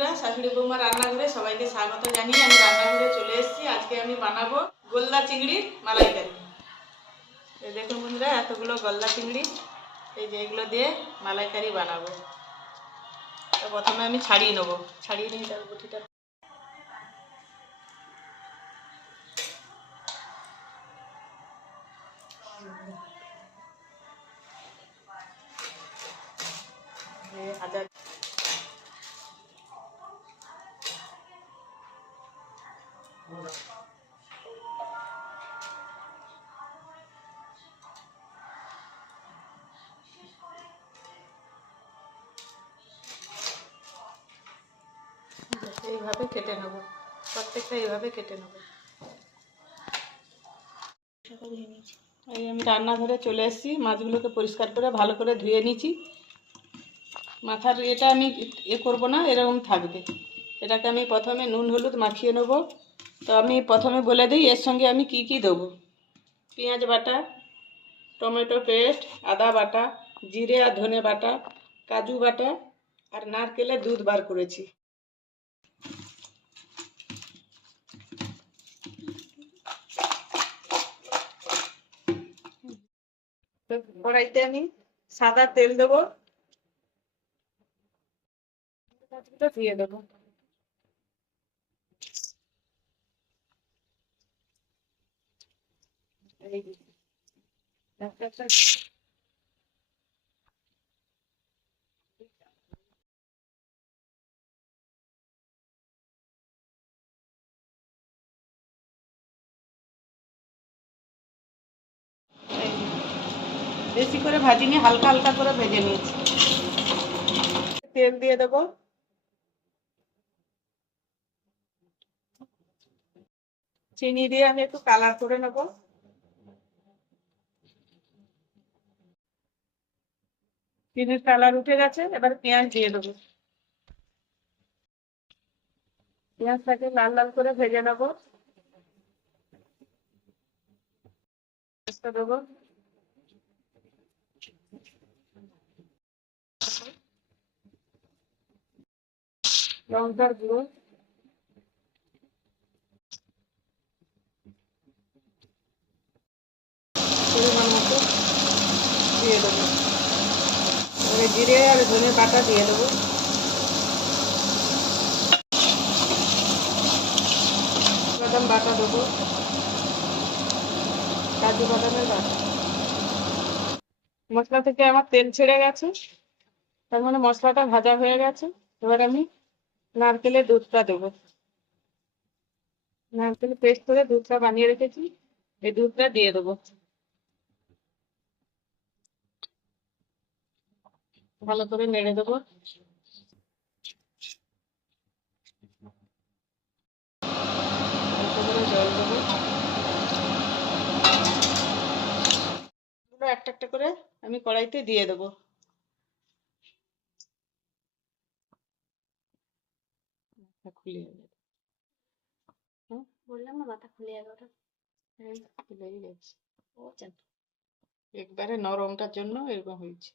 বন্ধুরা, শাশুড়ি বৌমা রান্নাঘরে সবাইকে স্বাগত জানিয়ে আমি রান্নাঘরে চলে এসেছি। আজকে আমি বানাবো গলদা চিংড়ির মালাইকারি। এই দেখুন বন্ধুরা, এতগুলো গলদা চিংড়ি, এই যে এগুলো দিয়ে মালাইকারি বানাবো। তো প্রথমে আমি ছাড়িয়ে নেবো, ছাড়িয়ে নিয়ে যাবো বটিটা। হাজার এইভাবে কেটে নেব, প্রত্যেকটা এইভাবে কেটে নেব। এই আমি রান্নাঘরে চলে এসেছি, মাছগুলোকে পরিষ্কার করে ভালো করে ধুয়ে নিয়েছি। মাথার এটা আমি করবো না, এরকম থাকবে। এটাকে আমি প্রথমে নুন হলুদ মাখিয়ে নেব। তো আমি প্রথমে বলে দিই এর সঙ্গে আমি কি কি দেবো। পেঁয়াজ বাটা, টমেটো পেস্ট, আদা বাটা, জিরে আর ধনে বাটা, কাজু বাটা আর নারকেলের দুধ বার করেছি। কড়াইতে আমি সাদা তেল দেবো, দিয়ে দেবো। বেশি করে ভাজিনি, হালকা হালকা করে ভেজে নিয়েছি। তেল দিয়ে দেবো, চিনি দিয়ে আমি একটু কালার করে নেব। চিনির কালার উঠে গেছে, এবার পেঁয়াজ দিয়ে দেবো। পেঁয়াজটাকে লাল লাল করে ভেজে নেবো। দেবো লঙ্কার গুঁড়ো, পরিমাণ মতো দিয়ে দেবো। জিরে আর ধনে বাটা দিয়ে দেবো। বাদাম বাটা দেবো, কাজু বাদামের বাটা। মশলা থেকে আমার তেল ছেড়ে গেছে, তার মানে মশলাটা ভাজা হয়ে গেছে। এবার আমি নারকেলের দুধটা দেবো। নারকেল পেস্ট করে দুধটা বানিয়ে রেখেছি, এই দুধটা দিয়ে দেবো। ভালো করে নেড়ে দেবো। জল দেবো, একটা একটা করে আমি কড়াইতে দিয়ে দেবো। খুলে যাবে, বললাম না মাথা খুলে যাবে ওটা। খুলেই গেছে, ও চাপ। একবারে নরমটার জন্য এরকম হয়েছে,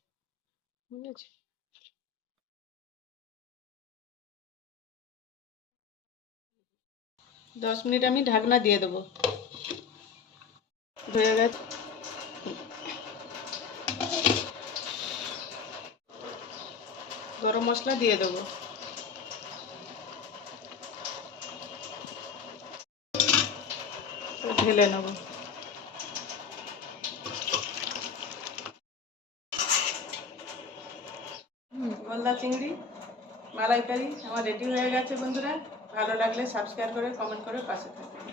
বুঝেছি। 10 মিনিট আমি ঢাকনা দিয়ে দেবো। হয়ে গেছে, গরম মশলা দিয়ে দেবো। ঢেলে নেবো। গলদা চিংড়ি মালাইকারি আমার রেডি হয়ে গেছে বন্ধুরা। ভালো লাগলে সাবস্ক্রাইব করে কমেন্ট করে পাশে থাকবেন।